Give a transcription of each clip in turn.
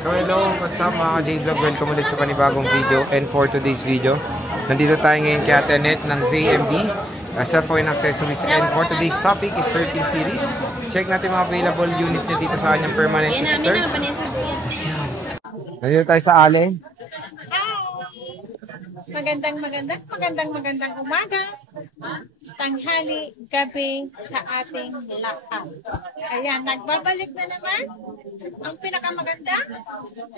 So hello, what's up mga ka-J-Vlog? Welcome ulit sa panibagong video. And for today's video, nandito tayo ngayon kay Ate Annette ng ZMB, Cell Phone Accessories. And for today's topic is 13 series. Check natin mga available units niya dito sa kanyang permanent sister. Nandito tayo sa Ale. Magandang umaga, tanghali, gabi sa ating lahat. Ayan, nagbabalik na naman ang pinakamaganda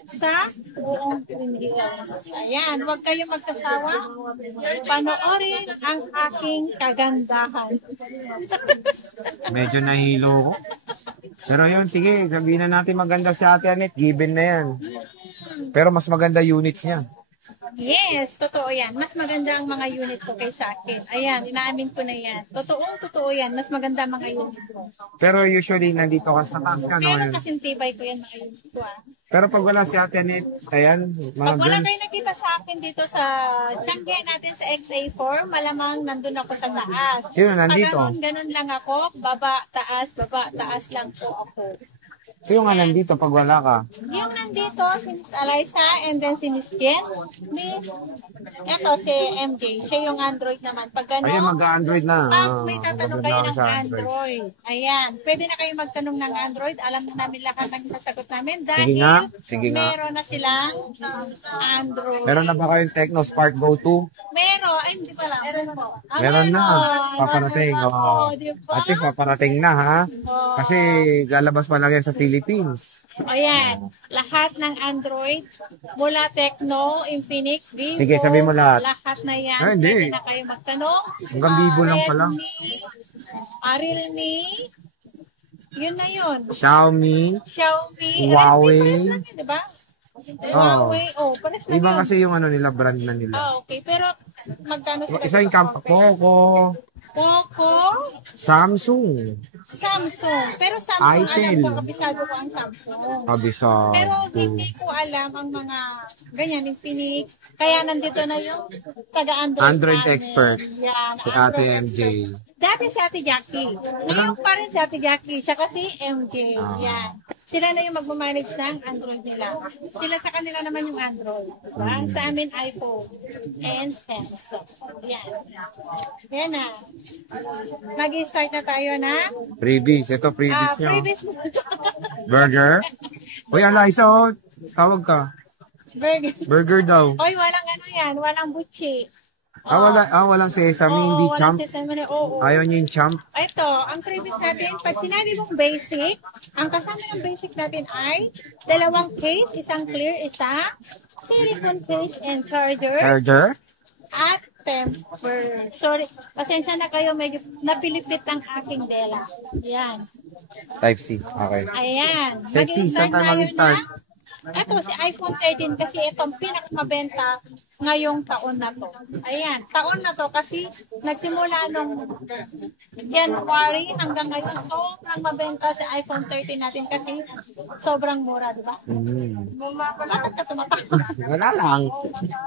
sa buong Pilipinas. Ayan, huwag kayong magsasawa. Panoorin ang aking kagandahan. Medyo nahilo ko. Pero yun, sige, sabihin na natin maganda si Ate Annette. Given na yan. Pero mas maganda units niya. Yes, totoo yan. Mas maganda ang mga unit ko kaysa akin. Ayan, inaamin ko na yan. Totoo yan. Mas maganda ang mga unit ko. Pero usually, nandito ka sa taas ka, no? Pero kasintibay ko yan mga unit ko, ah. Pero pag wala si Ate Annette, ayan, mga pag wala guns. kayo nakita sa akin dito sa Tiangge natin sa XA4, malamang nandun ako sa taas. Sino nandito? Pag ganun lang ako, baba, taas lang po ako. Sino nga nandito pag wala ka? Yung nandito, si Miss Eliza and then si Miss Jen. Eto si MJ, siya yung Android naman. Pag gano'n, Ayan, mag-Android na. pag may tatanong kayo ng Android. ayan, pwede na kayo magtanong ng Android. Alam na namin lahat ng sasagot namin Sige dahil nga. Sige nga. meron na silang Android. Meron na ba kayong Tecno Spark Go 2? Meron, ay hindi pala. Meron na. Paparating. Oh. Diba? At least paparating na, ha? Oh. Kasi lalabas pa lang yan sa Philippines. Ayan, lahat ng Android, mula Tecno, Infinix, Vivo, Sige, sabihin mo lahat. Lahat na yan. Ah, hindi. Pwede na kayo magtanong. Hanggang Vivo lang pala. Realme, yun na yun. Xiaomi. Huawei. Pares lang yun, diba? Huawei, pares lang Iba yun. kasi yung ano nila, brand na nila. Okay, pero magkano sila? Isa yung Poco. Samsung. Pero Samsung, Itel. alam ko, kabisado ko ang Samsung. Kabisado. Pero hindi ko alam ang mga ganyan, yung Phoenix. Kaya nandito na yung taga-Android Android namin. expert. Yan, Si Android Ate MJ. expert. Dati si Ate Jackie. Ngayon pa rin si Ate Jackie. Tsaka si MJ. Yan. Sila na yung magmamanage ng Android nila. Sila sa kanila naman yung Android. Diba? Sa amin iPhone and Samsung. Yan. Yan na. Mag-start na tayo na Freebies. Ito freebies nyo. freebies. Burger. Uy, Eliza, oh. Tawag ka. Burger. Burger daw. Oy, walang ano yan. Walang butchi. Walang sesame, hindi champ. Walang sesame. Oo. Ayaw niya yung champ. Ito, ang freebies natin, pag sinabi mong basic, ang kasama ng basic natin ay dalawang case, isang clear, isa silicone case and charger, at temper. Sorry, pasensya na kayo, medyo napilipit ang aking dela. Yan. Type C. Okay. Ayan. Sexy, saan tayo mag-start? Ito, si iPhone 13 kasi itong pinakamabenta ngayong taon na to. Ayan, taon na to kasi nagsimula nung January hanggang ngayon, sobrang mabenta si iPhone 13 natin kasi sobrang mura, di ba? Bakit ka tumatawa? Wala lang.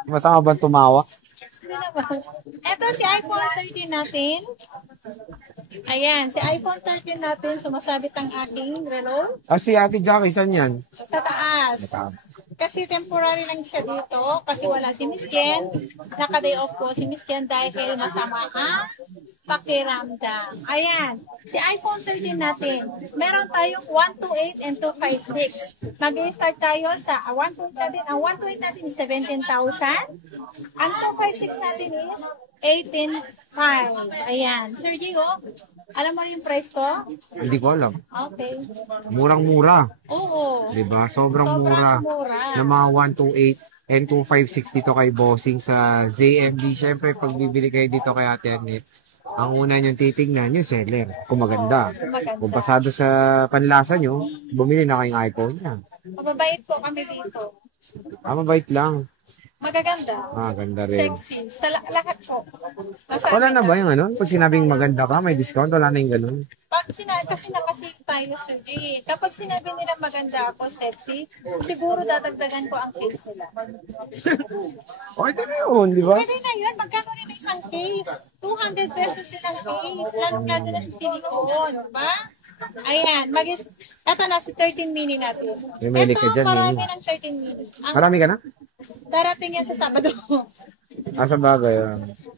Masama ba tumawa? Ito si iPhone 13 natin. Ayan, si iPhone 13 natin, sumasabit ang aking relo. Si Ate Jackie, saan yan? Sa taas. Kasi temporary lang siya dito kasi wala si Miss Jen. Naka-day off po si Miss Jen dahil masama ang pakiramdam. Ayan, si iPhone 13 natin. Meron tayong 128 and 256. Mag-start tayo sa 128 natin. Ang 128 natin is 17,000. Ang 256 natin is 18,500. Ayan. Sir Gio, alam mo yung price ko? Hindi ko alam. Okay. Murang-mura. Oo. Diba? Sobrang mura. Na mga 128 and 256 dito kay Bossing sa ZMB. Siyempre, pag bibili kayo dito kay Ate Annette, ang una nyo titignan yung seller. Kung maganda. Kung pasado sa panlasa nyo, bumili na kayong iPhone niya. Mababait po kami dito. Mabait lang. Magaganda. Ganda rin. Sexy. Sa lahat po. Wala na ba yung ano? Pag sinabing maganda ka, may discount? Wala na yung ganun. Pag kasi nakasave tayo, Sir G. Kapag sinabi nila maganda ako, sexy, siguro dadagdagan ko ang case nila. Okay na yun, di ba? Pwede na yun. Magkano rin ang isang case? 200 pesos nilang case. Lalo na sa silicone. Diba? Ayan, eto na si 13 mini natin. May mahilig ka Ito, dyan, marami Mini. ng 13 mini. Marami ka na? Darating yan sa Sabado. Sa bagay.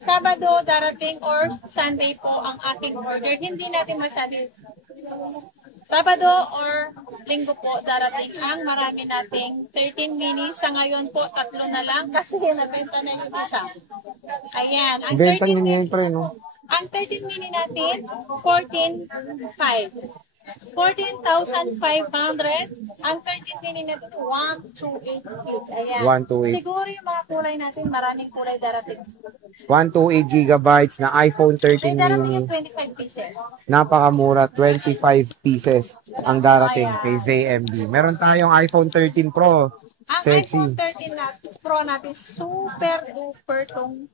Sabado darating or Sunday po ang aking order. Hindi natin masabi Sabado or Linggo po darating ang marami nating 13 mini. Sa ngayon po, 3 na lang kasi nabenta na yung isa. Ayan. Ang Benta 13 nyo mini, yan, pre, no? ang 13 mini natin, 14,500. 14,500. Ang 13 mini natin, 1,288. Ayan. 128. Siguro yung mga kulay natin, maraming kulay darating. 128 gigabytes na iPhone May 13 darating mini. yung 25 pieces. Napakamura, 25 pieces ang darating kay ZMB. Meron tayong iPhone 13 Pro. Ang Sexy. iPhone 13 Pro natin, super duper tong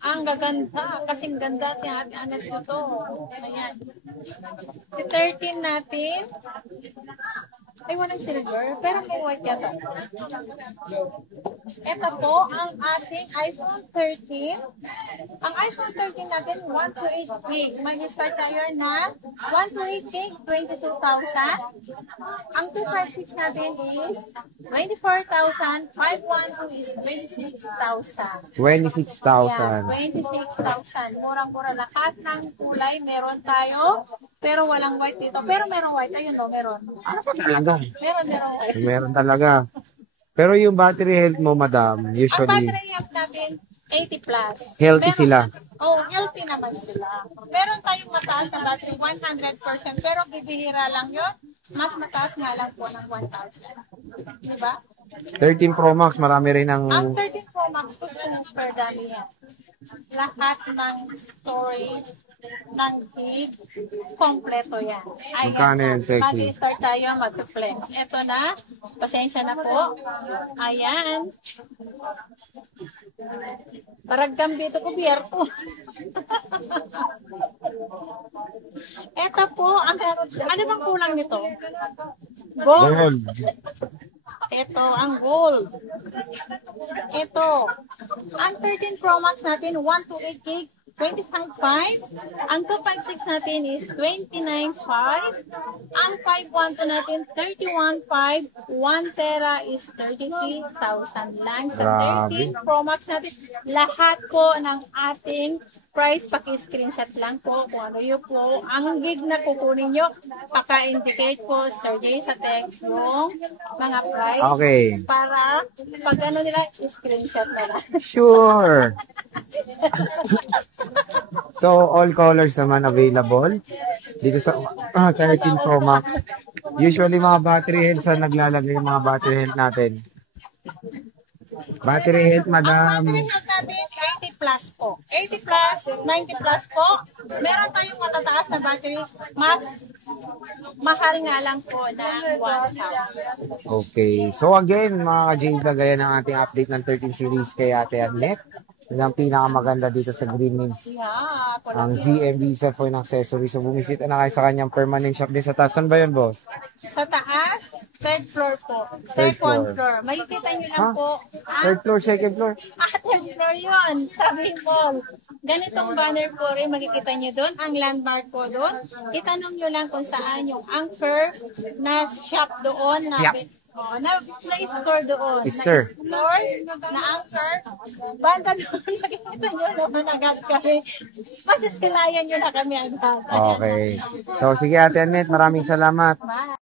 ang gaganda. Kasing ganda niya ating anak dito. Ayan. Si 13 natin, ay walang silver, pero may white yata. Ito po ang ating iPhone 13. Ang iPhone 13 natin, 128 gig. Mag-start tayo na 128 gig, 22,000. Ang 256 natin is 24,000. 512 is 26,000. 26,000. 26,000. Murang-mura lahat ng kulay meron tayo. Pero walang white dito. Pero meron white. Ayun no, meron. Ano pa talaga? Meron white. Meron talaga. Pero yung battery health mo, madam, Ang usually, battery health natin, 80 plus. healthy sila. Oh, healthy naman sila. Meron tayong mataas na battery, 100%. Pero bibihira lang yun. Mas mataas nga lang po ng 1,000. Diba? 13 Pro Max, marami rin Ang ang 13 Pro Max ko, super dami yan. Lahat ng storage, ng gig, kompleto yan. Magkano yan, sexy? Mag-start tayo, mag-flex. Ito na, pasensya na po. Ayan. Paragam dito ko, biyerto. Ito po, ano bang kulang nito? Gold. gold. Ito, ang gold. Ito, ang 13 Pro Max natin, 128 gig, 25.5. Ang 256 natin is 29.5. Ang 512 natin, 31.5. 1 tera is 33,000 lang. Sa Grabe. 13 Pro Max natin, lahat po ng ating price, paki-screenshot lang po kung ano yun po. Ang gig na kukunin nyo, paka-indicate po, Sir Jay, sa text yung mga price. Okay. Para pag ano nila, screenshot na lang. Sure. So, all colors naman available dito sa 13 Pro Max. Usually, mga battery health sa naglalagay yung mga battery health natin. Battery health, Ang madam. battery health natin, 80 plus po. 80 plus, 90 plus po. Meron tayong matataas na battery, mas mahal nga lang po ng 1,000. Okay. So, again, mga ka-Jane Vlog, ayan ang ating update ng 13 series kay Ate Arnett. Yun ang pinakamaganda dito sa Green Hills. Yeah, Ang ZMB sa phone accessory. So, bumisita na kayo sa kanyang permanent shop din sa taas. Saan ba yun, boss? sa taas, third floor po. Third Second floor. floor. Makikita nyo lang Ha? po. Third floor, second floor? Third floor yun. Sabi mo, ganitong banner po rin makikita nyo doon. Ang landmark po doon. Itanong nyo lang kung saan yung anchor na shop doon. Siap. Na-store doon. Store. Na-store, na anchor. Banda doon. Makikita nyo naman agad kami. Masisilayan nyo na kami agad. Okay. So, sige, Ate Arnett, maraming salamat. Bye.